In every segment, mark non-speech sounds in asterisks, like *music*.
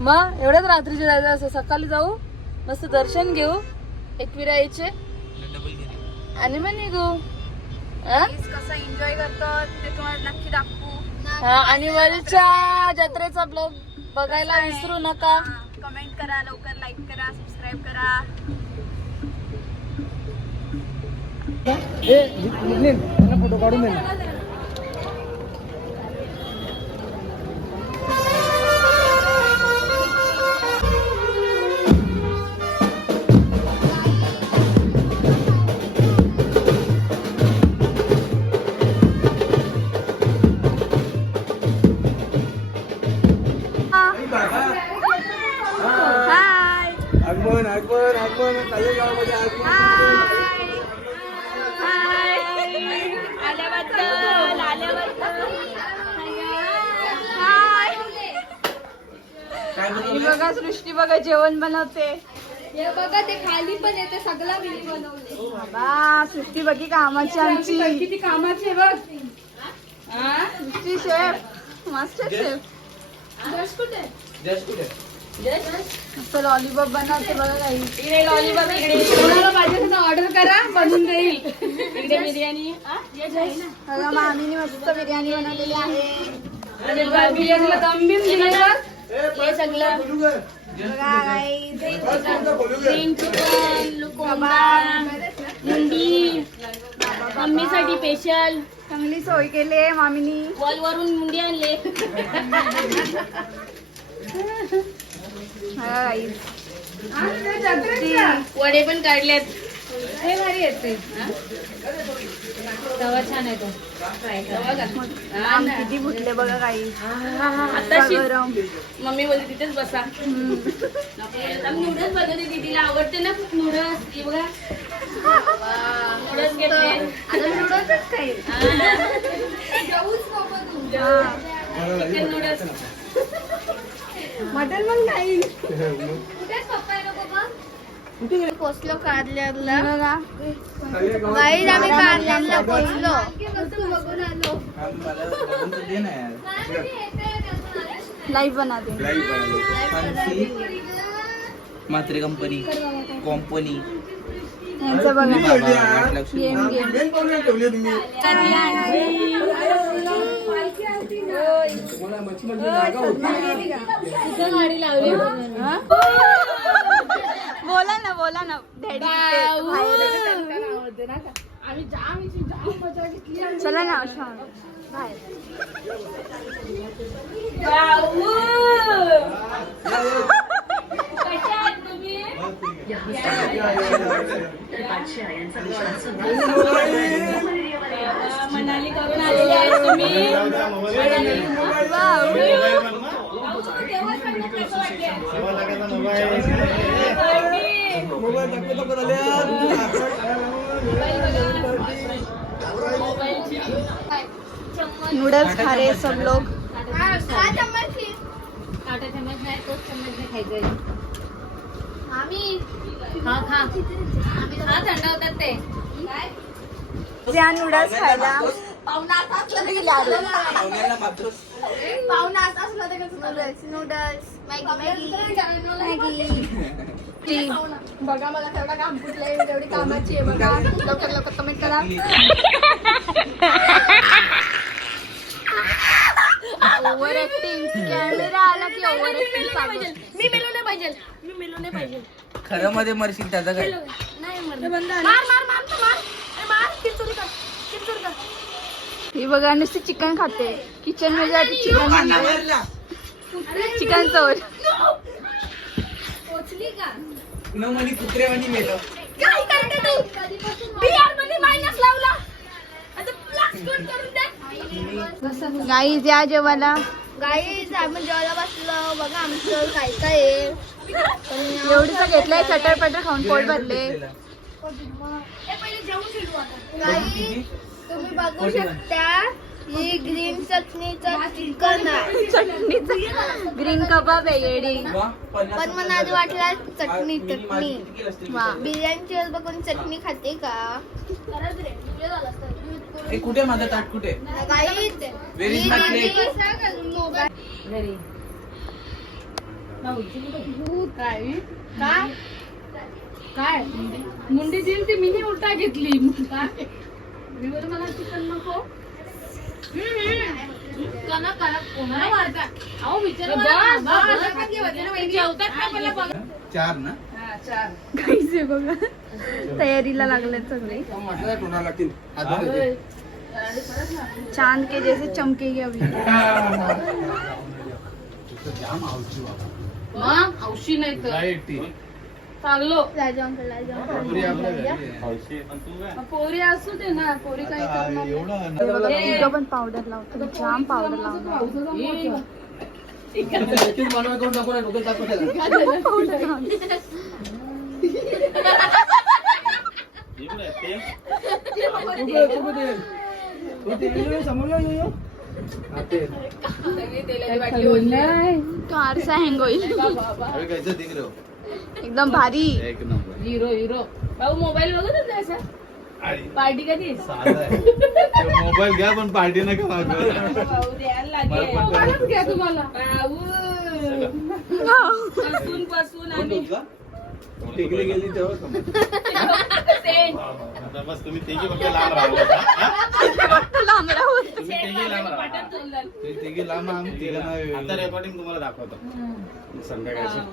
मग एवढ्याच रात्रीचे जायचं असं सकाळी जाऊ मस्त दर्शन घेऊ एकविरा यायचे आणि मग निघू? कसं एन्जॉय करतो ते तुम्हाला नक्की दाखवू हा आणि वरच्या जत्रेचा ब्लॉग बघायला विसरू नका कमेंट करा लवकर लाईक करा सबस्क्राईब करा फोटो काढून बघा. सृष्टी बघा जेवण बनवते. हे बघा ते खाली पण येते सगळा मिली बनवले बाबा सृष्टी बघी कामाची आमची. किती कामाचे बघ. सृष्टी शेफ मास्टर शेफ. जस कुठे? मस्त लॉलीपॉप बनवते बघा काही. इकडे लॉलीपॉप इकडे. कोणाला पाहिजे ऑर्डर करा बनवून देईल. इकडे बिर्याणी बघा मामीने मस्त बिर्याणी बनवलेली आहे. आणि बिर्याणीला दम बिम दिला हे सगळं मुंडी मम्मीसाठी स्पेशल चांगली सोय केली आहे मामीनी. वॉल वरून मुंडी आणले. वडे पण काढलेत. हे भारी येते तवा छान आहे तो. किती फुटले बघा काही. आताशी गरम मम्मी बोलते तिथेच बसा. नूडल्स बनवते दीदीला. आवडते ना खूप नूडल्स हे बघा. *laughs* नूडल्स घेतले. नूडल्सच खाईल चिकन नूडल्स मटन पण खाईल *laughs* पोचलो कारल्याला गाईज आम्ही कारल्याला पोचलो. लाईव्ह बनवते म्हात्रे कंपनी कंपनी यांचं बघा. ठेवली गेम गेम तुम्ही तुम्हाला मच्छी मध्ये जागा होती. गाडी लावली बोला ना बोला ना. डॅडी चला ना अशा. बाहेर मनाली करून आलेले आहे तुम्ही. मोबाईल दाखवतो का झाल्या? नूडल्स खा रहे सब लोग नूडल्स? खायला मात्र नूडल्स? मॅगी. बघा मला तेवढा काम कुठलंय तेवढी कामाची आहे बघा. लवकर लवकर कमेंट करा. ओव्हर ऍक्टिंग कॅमेरा आला की ओव्हर ऍक्टिंग चालू मी मेलो नाही पाहिजे. मी मेलो नाही पाहिजे. खरं मध्ये मरशील त्याचा काय? नाही मरणार. मार मार मार तो मार. ए, मार. किरचोरी कर. किरचोरी कर. ही बघा नुसती चिकन खाते. किचनमध्ये चिकन चिकन चोर. न म्हणी कुत्रेवाणी मेलं काय करते तू? बिहारमध्ये मायनस लावला. आता प्लस करून दे. गाईज या जेवायला. गाईज आपण जेवायला बसलो. बघा आमचं काय काय आहे. एवढीच घेतलंय चटर पटर खाऊन पोट भरले. गाईज तुम्ही बघू शकता. ही ग्रीन चटणीचं चिकन आहे. चटणीचा ग्रीन कबाब आहे येडी. पण मला आधी वाटलं चटणी चटणी. वा. बिर्याणीची बघून चटणी खाते का? ए, कुठे माझा ताट? कुठे? काहीच Where is my plate? Mobile. काय काय काय? मुंडी दिली ती मिनी उलटा घेतली. मी बोलले मला चिकन नको. चार ना? हा चार काहीच आहे बघा तयारीला लागले सगळे. चांद के जैसे चमकेगी अभी जाम आवडची बाबा. मग? हौशी नाही तर. चाललो लाजो अंकल लाजो पुरी असू दे ना पोरी काय करणार पण पावडर लावतो जाम पावडर लावतो. हा. तो आरसा हँग होईल एकदम भारी. एक नंबर हिरो हिरो भाऊ मोबाईल बघत होता असा? पार्टी कधी मोबाईल घ्या पण पार्टी नका मागू. भाऊ द्यायला मला लागेल पण मोबाईलच घ्या तुम्हाला. भाऊ पासून पासून कोण आणि तुझला? टेकली गेली तेव्हा समज. सेंट. आता बस तुम्ही तिघी फक्त लांब राहिला लांब राहून तुम्ही तिघी लांब पाठण राहिला चाललं. ते तिघी लांब आम्ही तिघं नाही. आता रेकॉर्डिंग तुम्हाला दाखवतो. संध्याकाळची. हे.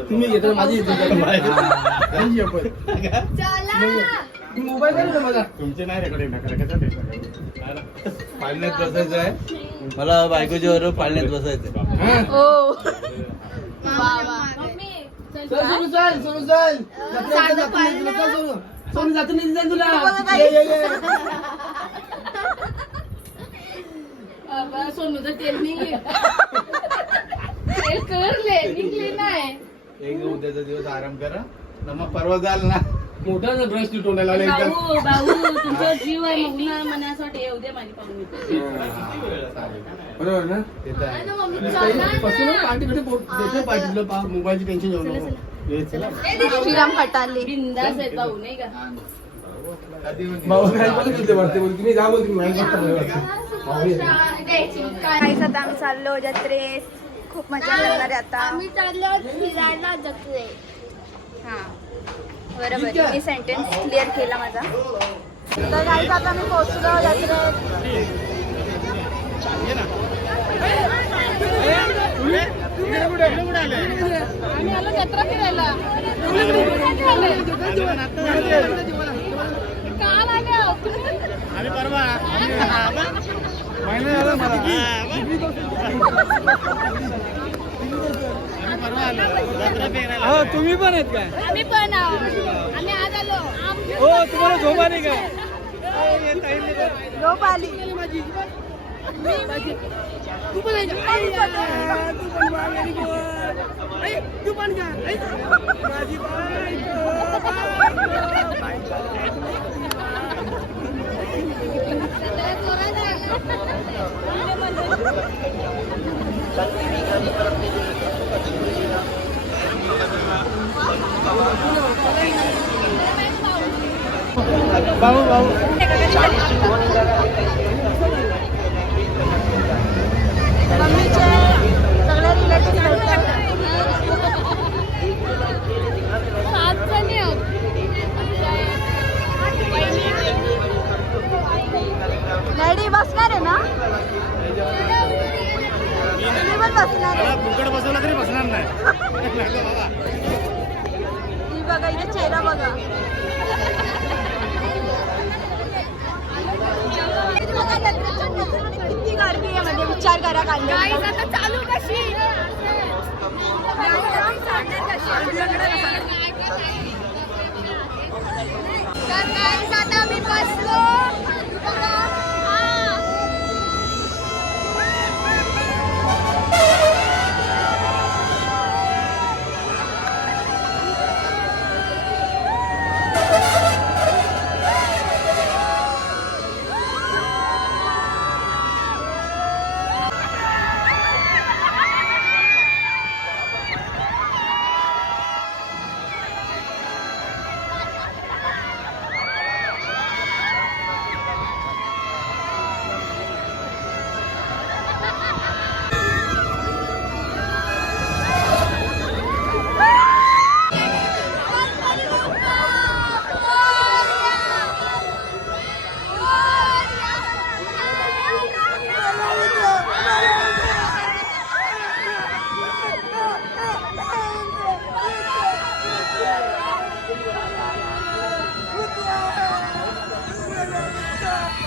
तुम्ही घेता माझी. हा. *laughs* मोबाईल तुमचे नाही रेकॉर्डिंग पाळण्यात बसायचं आहे. मला बायकोच्या बरोबर पाळण्यात बसायचं आहे. सोनूचं तेल नाही तेल करले निघले नाही. एक उद्याचा दिवस आराम करा. न मग परवा जाल ना. मोठा ब्रश तू तोंडाला लावला एकदा. भाऊ भाऊ तुमचा जीव आहे मग उन्हाळा मनासाठी येऊ दे माझी पाहुणी. बरोबर ना? ते तर आहे. ना. मोबाईलची टेन्शन घेऊ नको. चला. श्रीराम कटाले बिंदास भाऊ नाही का? काहीच आता आम्ही चाललो जत्रेस खूप मजा करणार आता. आम्ही चाललो फिरायला जत्रे हा. बरोबर. मी सेंटेन्स क्लिअर केला माझा. तर काहीच आता मी पोहोचलो जत्रेत. आम्ही आलो जत्रा फिरायला. आम्ही परवा महिना झाला मला. हो, तुम्ही पण आहेत काय? आम्ही पण आम्ही आज आलो. हो तुम्हाला झोपा नाही काय? झोप आली. भाऊ भाऊ मम्मीचे डॅडी बसणार आहे ना? मी पण बसणार आहे. फुकट बसवला तरी बसणार नाही. ही बघा इथे चेहरा बघा. किती गर्दी आहे म्हणजे विचार करा काढले चालू कशी आता बसलो.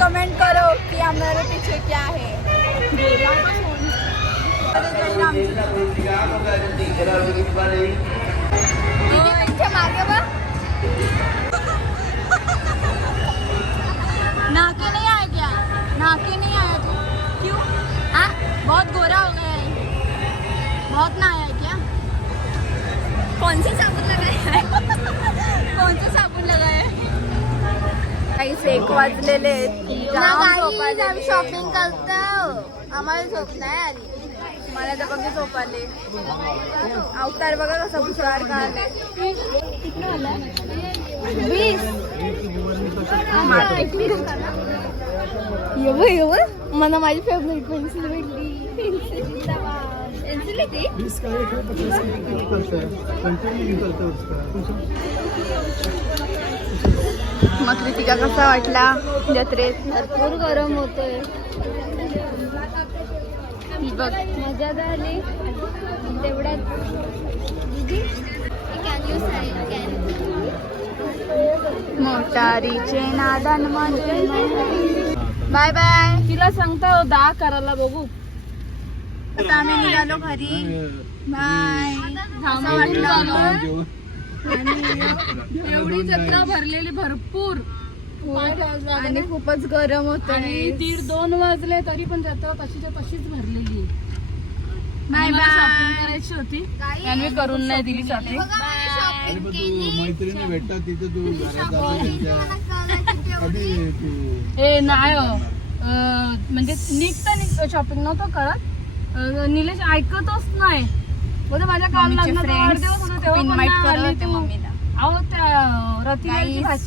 कमेंट करो कि हमारे पीछे क्या है। नाके नहीं आया क्या? नाके नहीं आया तू? क्यों? हाँ बहुत गोरा हो गया है बहुत ना आया क्या? कौन सी साबुन लगाया है? वाजलेले शॉपिंग करतो. आम्हाला झोप नाही आली. मला तर बघा झोप आले. अवतार बघा कसा भुसार का आले मला माझी फेवरेट पेन्सिल भेटली. पेन्सिल ती बीस का एक है पचास का एक करता है कंटिन्यू निकलता है उसका मग कृतिका कसा वाटला जत्रेत? भरपूर गरम होतोय. बघ मजा झाली. तेवढ्यात मोटारीचे नादान बाय बाय. तिला सांगता दहा करायला बघू. आता आम्ही निघालो घरी. बाय. असं एवढी जत्रा भरलेली भरपूर. आणि खूपच गरम होत आणि दीड दोन वाजले तरी पण जत्रा तशीच्या तशीच भरलेली बाय बाय करायची होती. यांनी करून नाही दिली शॉपिंग मैत्रिणी भेटतात तिथे तू हे नाही हो. म्हणजे निघता निघता शॉपिंग नव्हतं करत. निलेश ऐकतच नाही. म्हणजे माझ्या काल लग्नाचा वाढदिवस होते तू.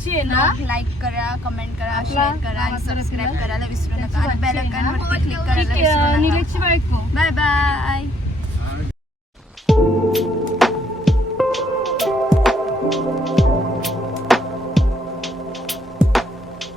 आहे ना लाईक करा कमेंट करा शेअर करा आणि आवाज सबस्क्राईब रसिकला. करायला विसरू नका बेल भाची क्लिक ठीक करायला विसरू नका निलेशची बायको बाय बाय